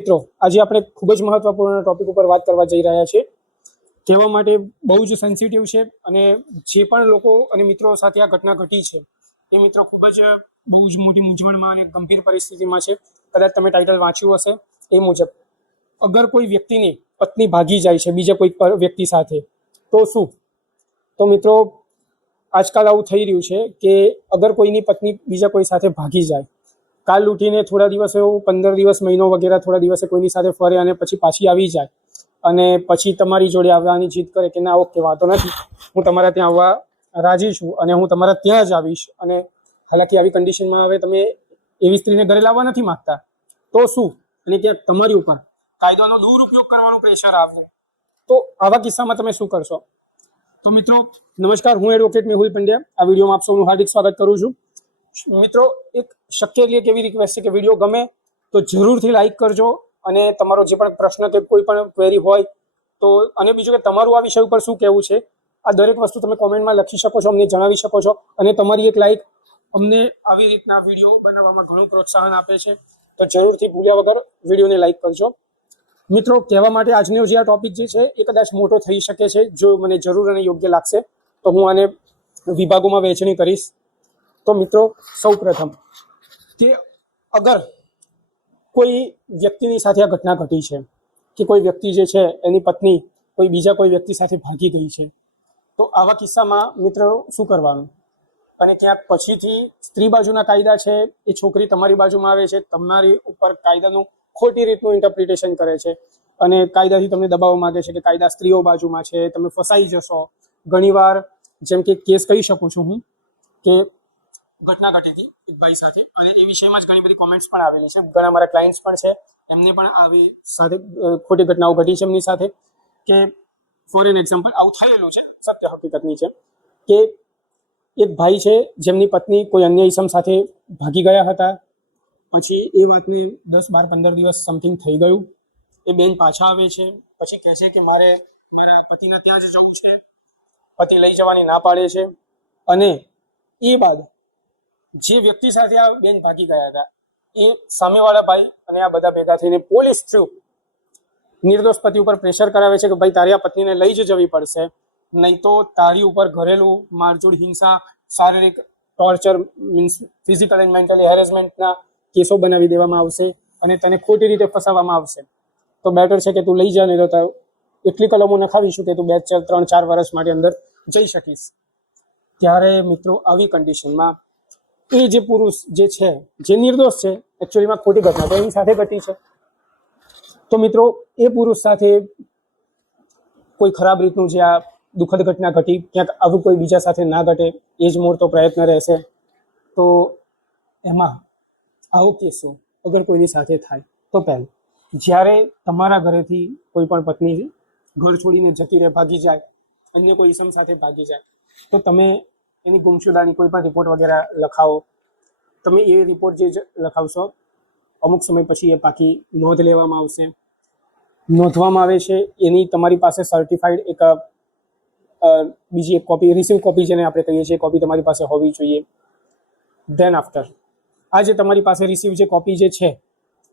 મિત્રો આજે આપણે ખૂબ જ મહત્વપૂર્ણ ટોપિક ઉપર વાત કરવા જઈ રહ્યા છીએ. કહેવા માટે બહુ જ સેન્સિટિવ છે અને જે પણ લોકો અને મિત્રો સાથે આ ઘટના ઘટી છે એ મિત્રો ખૂબ જ બહુ જ મોટી મૂંઝવણમાં અને ગંભીર પરિસ્થિતિમાં છે. કદાચ તમે ટાઇટલ વાંચ્યું હશે એ મુજબ, અગર કોઈ વ્યક્તિની પત્ની ભાગી જાય છે બીજા કોઈ વ્યક્તિ સાથે તો શું? તો મિત્રો આજકાલ આવું થઈ રહ્યું છે કે અગર કોઈની પત્ની બીજા કોઈ સાથે ભાગી જાય, કાલ ઉઠીને થોડા દિવસ 15 દિવસ મહિનો વગેરે થોડા દિવસે કોઈની સાથે ફરે અને પછી પાછી આવી જાય અને પછી તમારી જોડે આવવાની જીદ કરે કે ના ઓકે વાંધો નથી, હું તમારા ત્યાં આવવા રાજી છું અને હું તમારા ત્યાં જ આવીશ, અને હાલાકી આવી કન્ડિશનમાં હવે તમે એવી સ્ત્રીને ઘરે લાવવા નથી માંગતા તો શું? અને ક્યાંક તમારી ઉપર કાયદાનો દુરુપયોગ કરવાનું પ્રેશર આવે તો આવા કિસ્સામાં તમે શું કરશો? તો મિત્રો નમસ્કાર, હું એડવોકેટ મેહુલ પંડ્યા આ વિડીયોમાં આપ સૌનું હાર્દિક સ્વાગત કરું છું. મિત્રો એક શક્ય એટલી એવી રિક્વેસ્ટ છે કે વિડીયો ગમે તો જરૂરથી લાઈક કરજો અને તમારો જે પણ પ્રશ્ન કે કોઈ પણ ક્વેરી હોય તો, અને બીજું કે તમારું આ વિષય ઉપર શું કહેવું છે આ દરેક વસ્તુ તમે કોમેન્ટમાં લખી શકો છો, અમને જણાવી શકો છો. અને તમારી એક લાઈક અમને આવી રીતના વિડીયો બનાવવામાં ઘણું પ્રોત્સાહન આપે છે, તો જરૂરથી ભૂલ્યા વગર વિડીયોને લાઈક કરજો. મિત્રો કહેવા માટે આજનો જે આ ટોપિક જે છે એ કદાચ મોટો થઈ શકે છે, જો મને જરૂર અને યોગ્ય લાગશે તો હું આને વિભાગોમાં વહેંચણી કરીશ. તો મિત્રો સૌ પ્રથમ કે અગર કોઈ વ્યક્તિની સાથે આ ઘટના ઘટી છે કે કોઈ વ્યક્તિ જે છે એની પત્ની બીજા કોઈ વ્યક્તિ સાથે ભાગી ગઈ છે, તો આવા કિસ્સામાં મિત્રો શું કરવાનું? અને ક્યાંક પછીથી સ્ત્રી બાજુના કાયદા છે એ છોકરી તમારી બાજુમાં આવે છે, તમારી ઉપર કાયદાનું ખોટી રીતનું ઇન્ટરપ્રિટેશન કરે છે અને કાયદાથી તમને દબાવવા માંગે છે કે કાયદા સ્ત્રીઓ બાજુમાં છે, તમે ફસાઈ જશો. ઘણીવાર જેમ કે કેસ કહી શકું છું હું કે ઘટના ઘટી હતી એક ભાઈ સાથે અને એ વિષયમાં જ ઘણી બધી કોમેન્ટ્સ પણ આવેલી છે. ઘણા મારા ક્લાયન્ટ્સ પણ છે, એમને પણ આવી સાથે ખોટી ઘટનાઓ ઘટી છે એમની સાથે. કે ફોર એન એક્ઝામ્પલ આવું થયેલું છે, સત્ય હકીકતની છે કે એક ભાઈ છે જેમની પત્ની કોઈ અન્ય ઇસમ સાથે ભાગી ગયા હતા. પછી એ વાતને 10, 12, 15 દિવસ સમથિંગ થઈ ગયું. એ બેન પાછા આવે છે, પછી કહે છે કે મારે મારા પતિના ત્યાં જ જવું છે. પતિ લઈ જવાની ના પાડે છે અને એ બાદ જે વ્યક્તિ સાથે આ બેન ભાગી ગયા હતા એ સામેવાળા ભાઈ અને આ બધા ભેગા થઈને પોલીસ થ્રુ નિર્દોષ પતિ ઉપર પ્રેશર કરાવે છે કે ભાઈ તારી આ પત્નીને લઈ જ જવી પડશે, નહીં તો તારી ઉપર ઘરેલું મારઝૂડ, હિંસા, શારીરિક torture means physical and mentally હેરેસમેન્ટના કેસો બનાવી દેવામાં આવશે અને તને ખોટી રીતે ફસાવવામાં આવશે. તો બેટર છે કે તું લઈ જા, નહીં તો એટલી કલમો નખાવીશું કે તું 2, 3, 4 વર્ષ માટે અંદર જઈ શકીશ. ત્યારે મિત્રો આવી કન્ડિશનમાં એ જે પુરુષ જે છે જે નિર્દોષ છે, એકચ્યુઅલીમાં ખોટી ઘટના તો એની સાથે ઘટી છે, તો મિત્રો એ પુરુષ સાથે કોઈ ખરાબ રીતનું જે આ દુઃખદ ઘટના ઘટી, ક્યાંક આવું કોઈ બીજા સાથે ના ઘટે એ જ મોટો પ્રયત્ન રહેશે. તો એમાં આવો કેસો અગર કોઈની સાથે થાય તો પહેલાં જ્યારે તમારા ઘરેથી કોઈ પણ પત્ની ઘર છોડીને જતી રહે, ભાગી જાય, અન્ય કોઈ ઇસમ સાથે ભાગી જાય, તો તમે એની ગુમશુદાની કોઈ પણ રિપોર્ટ વગેરે લખાવો. તમે એ રિપોર્ટ જે લખાવશો અમુક સમય પછી એ પાકી નોંધ લેવામાં આવશે. નોંધવામાં આવે છે એની તમારી પાસે સર્ટિફાઈડ એક બીજી એક કોપી, રિસીવ કોપી જેને આપણે કહીએ છીએ, કોપી તમારી પાસે હોવી જોઈએ. ધેન આફ્ટર આ જે તમારી પાસે રિસીવ જે કોપી જે છે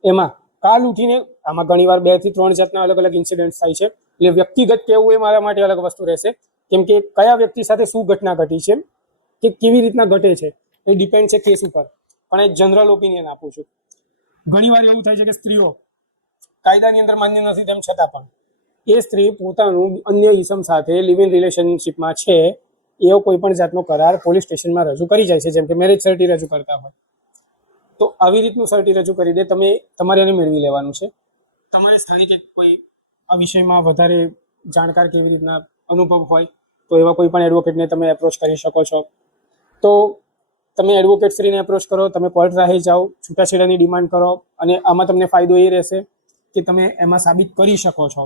એમાં કાલ ઉઠીને આમાં ઘણીવાર 2 થી 3 જાતના અલગ અલગ ઇન્સિડન્ટ થાય છે, એટલે વ્યક્તિગત કહેવું એ મારા માટે અલગ વસ્તુ રહેશે, કેમ કે કયા વ્યક્તિ સાથે શું ઘટના ઘટી છે કે કેવી રીતના ઘટે છે એ ડિપેન્ડ છે કેસ ઉપર, પણ એક જનરલ ઓપિનિયન આપું છું. ઘણીવાર એવું થાય છે કે સ્ત્રીઓ કાયદાની અંદર માન્ય નથી તેમ છતાં પણ એ સ્ત્રી પોતાનું અન્ય ઇસમ સાથે લિવ ઇન રિલેશનશિપમાં છે એવો કોઈ પણ જાતનો કરાર પોલીસ સ્ટેશનમાં રજૂ કરી જાય છે, જેમ કે મેરેજ સર્ટી રજૂ કરતા હોય. તો આવી રીતનું સર્ટી રજૂ કરી દે, તમારે એને મેળવી લેવાનું છે. તમારે સ્થાનિક કોઈ આ વિષયમાં વધારે જાણકાર કેવી રીતના અનુભવ હોય તો એવા કોઈ પણ એડવોકેટને તમે એપ્રોચ કરી શકો છો. તો તમે એડવોકેટ શ્રીને એપ્રોચ કરો, તમે કોર્ટ રાહે જાઓ, છૂટાછેડાની ડિમાન્ડ કરો, અને આમાં તમને ફાયદો એ રહેશે કે તમે એમાં સાબિત કરી શકો છો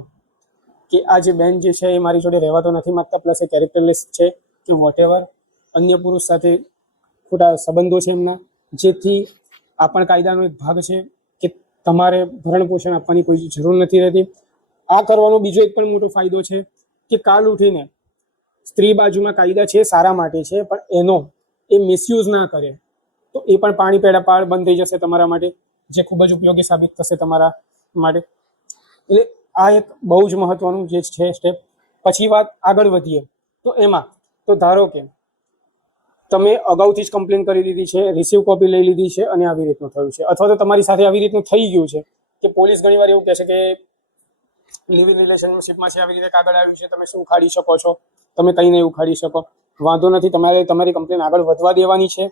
કે આ જે બેન જે છે એ મારી જોડે રહેવા તો નથી માગતા, પ્લસ એ કેરેક્ટરલેસ છે કે વોટેવર, અન્ય પુરુષ સાથે ખોટા સંબંધો છે એમના, જેથી આ પણ કાયદાનો એક ભાગ છે કે તમારે ભરણ પોષણ આપવાની કોઈ જરૂર નથી રહેતી. આ કરવાનો બીજો એક પણ મોટો ફાયદો છે કે કાલ ઉઠીને સ્ત્રી બાજુમાં કાયદા છે સારા માટે છે, પણ એનો એ મિસયુઝ ના કરે તો એ પણ પાણી પેડા પાળ બંધ થઈ જશે તમારા માટે, જે ખૂબ જ ઉપયોગી સાબિત થશે તમારા માટે. એટલે આ એક બહુ જ મહત્વનું જે છે સ્ટેપ. પછી વાત આગળ વધીએ તો એમાં તો ધારો કે તમે અગાઉથી જ કમ્પ્લેન કરી દીધી છે, રિસીવ કોપી લઈ લીધી છે અને આવી રીતનું થયું છે, અથવા તો તમારી સાથે આવી રીતનું થઈ ગયું છે કે પોલીસ ઘણીવાર એવું કહે છે કે લિવ ઇન રિલેશનશીપમાં છે, આવી રીતે કાગળ આવ્યું છે, તમે શું ઉખાડી શકો છો, તમે કંઈ નહીં ઉખાડી શકો, વાંધો નથી, તમારી કમ્પ્લેન આગળ વધવા દેવાની છે.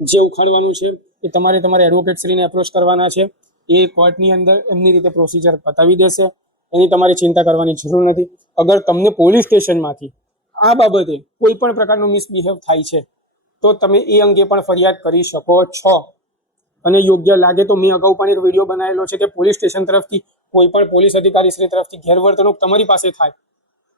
જે ઉખાડવાનું છે એ તમારે એડવોકેટશ્રીને એપ્રોચ કરવાના છે. એ કોર્ટની અંદર એમની રીતે પ્રોસિજર બતાવી દેશે, એની તમારે ચિંતા કરવાની જરૂર નથી. અગર તમને પોલીસ સ્ટેશનમાંથી આ બાબતે કોઈ પણ પ્રકારનું મિસબિહેવ થાય છે તો તમે એ અંગે પણ ફરિયાદ કરી શકો છો. અને યોગ્ય લાગે તો મેં અગાઉ પણ એક વિડીયો બનાવેલો છે કે પોલીસ સ્ટેશન તરફથી કોઈ પણ પોલીસ અધિકારીશ્રી તરફથી ગેરવર્તણૂક તમારી પાસે થાય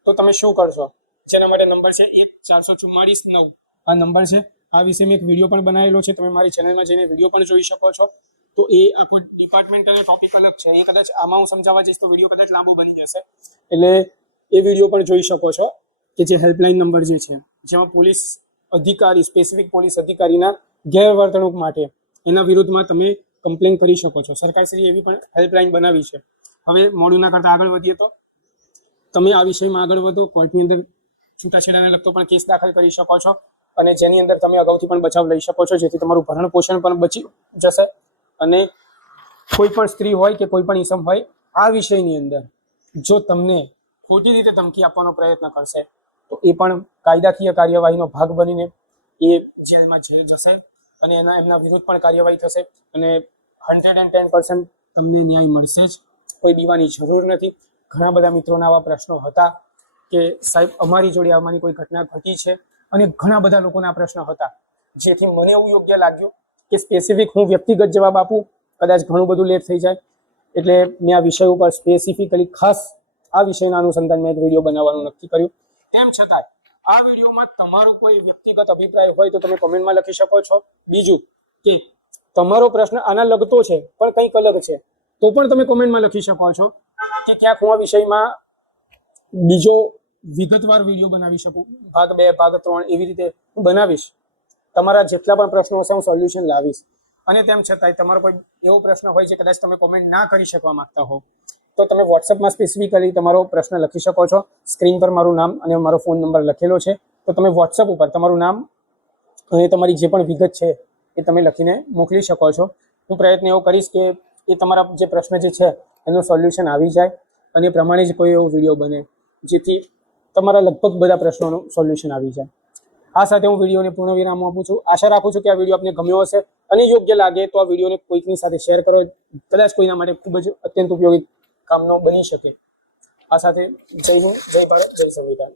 તો તમે શું કરશો, જેના માટે નંબર છે 1-444-9. આ નંબર છે. આ વિશે મેં એક વિડીયો પણ બનાવેલો છે, તમે મારી ચેનલમાં જઈને વિડીયો પણ જોઈ શકો છો. તો એ આખો ડિપાર્ટમેન્ટ અને ટોપિક અલગ છે, એ કદાચ આમાં હું સમજાવવા જઈશ તો વિડીયો કદાચ લાંબો બની જશે, એટલે એ વિડીયો પણ જોઈ શકો છો કે જે હેલ્પલાઇન નંબર જે છે, જેમાં પોલીસ અધિકારી, સ્પેસિફિક પોલીસ અધિકારીના ગેરવર્તણૂક માટે એના વિરુદ્ધમાં તમે કમ્પ્લેન કરી શકો છો. સરકારશ્રીએ એવી પણ હેલ્પલાઇન બનાવી છે. હવે મોડું ના કરતા આગળ વધીએ તો તમે આ વિષયમાં આગળ વધો, કોર્ટની અંદર છૂટાછેડાને લગતો પણ કેસ દાખલ કરી શકો છો અને જેની અંદર તમે અગાઉથી પણ બચાવ લઈ શકો છો, જેથી તમારું ભરણ પોષણ પણ બચી જશે. અને કોઈ પણ સ્ત્રી હોય કે કોઈ પણ ઈસમ હોય આ વિષયની અંદર જો તમને ખોટી રીતે ધમકી આપવાનો પ્રયત્ન કરશે તો એ પણ કાયદાકીય કાર્યવાહીનો ભાગ બનીને એ જેલમાં જશે અને એમના વિરુદ્ધ પણ કાર્યવાહી થશે અને 110% તમને ન્યાય મળશે જ. કોઈ બીવાની જરૂર નથી. ઘણા બધા મિત્રોના આવા પ્રશ્નો હતા કે સાહેબ અમારી જોડે આવવાની કોઈ ઘટના ઘટી છે, અને ઘણા બધા લોકોના પ્રશ્ન હતા, જેથી મને એવું યોગ્ય લાગ્યું કે સ્પેસિફિક હું વ્યક્તિગત જવાબ આપું, કદાચ ઘણું બધું લેટ થઈ જાય, એટલે મેં આ વિષય ઉપર સ્પેસિફિકલી ખાસ આ વિષયના અનુસંધાનમાં એક વિડીયો બનાવવાનું નક્કી કર્યું. તેમ છતાં આ વિડીયોમાં તમારો કોઈ વ્યક્તિગત અભિપ્રાય હોય તો તમે કોમેન્ટમાં લખી શકો છો. બીજું કે તમારો પ્રશ્ન આના લગતો છે પણ કંઈક અલગ છે તો પણ તમે કોમેન્ટમાં લખી શકો છો કે ક્યાંક હું આ વિષયમાં બીજો વિગતવાર વિડીયો બનાવી શકું, ભાગ 2, ભાગ 3 એવી રીતે હું બનાવીશ. તમારા જેટલા પણ પ્રશ્નો હશે હું સોલ્યુશન લાવીશ. અને તેમ છતાંય તમારો કોઈ એવો પ્રશ્ન હોય જે કદાચ તમે કોમેન્ટ ના કરી શકવા માંગતા હો તો તમે વોટ્સઅપમાં સ્પેસિફિકલી તમારો પ્રશ્ન લખી શકો છો. સ્ક્રીન પર મારું નામ અને મારો ફોન નંબર લખેલો છે, તો તમે વોટ્સઅપ ઉપર તમારું નામ અને તમારી જે પણ વિગત છે એ તમે લખીને મોકલી શકો છો. હું પ્રયત્ન એવો કરીશ કે એ તમારા જે પ્રશ્ન જે છે એનું સોલ્યુશન આવી જાય અને એ પ્રમાણે જ કોઈ એવો વિડીયો બને જેથી તમારા લગભગ બધા પ્રશ્નોનું સોલ્યુશન આવી જાય. આ સાથે હું વિડીયોને પૂર્ણ વિરામ આપું છું. આશા રાખું છું કે આ વિડીયો આપને ગમ્યો હશે અને યોગ્ય લાગે તો આ વિડીયોને કોઈકની સાથે શેર કરો, કદાચ કોઈના માટે ખૂબ જ અત્યંત ઉપયોગી કામનો બની શકે. આ સાથે જય હિન્દ, જય ભારત, જય સંવિધાન.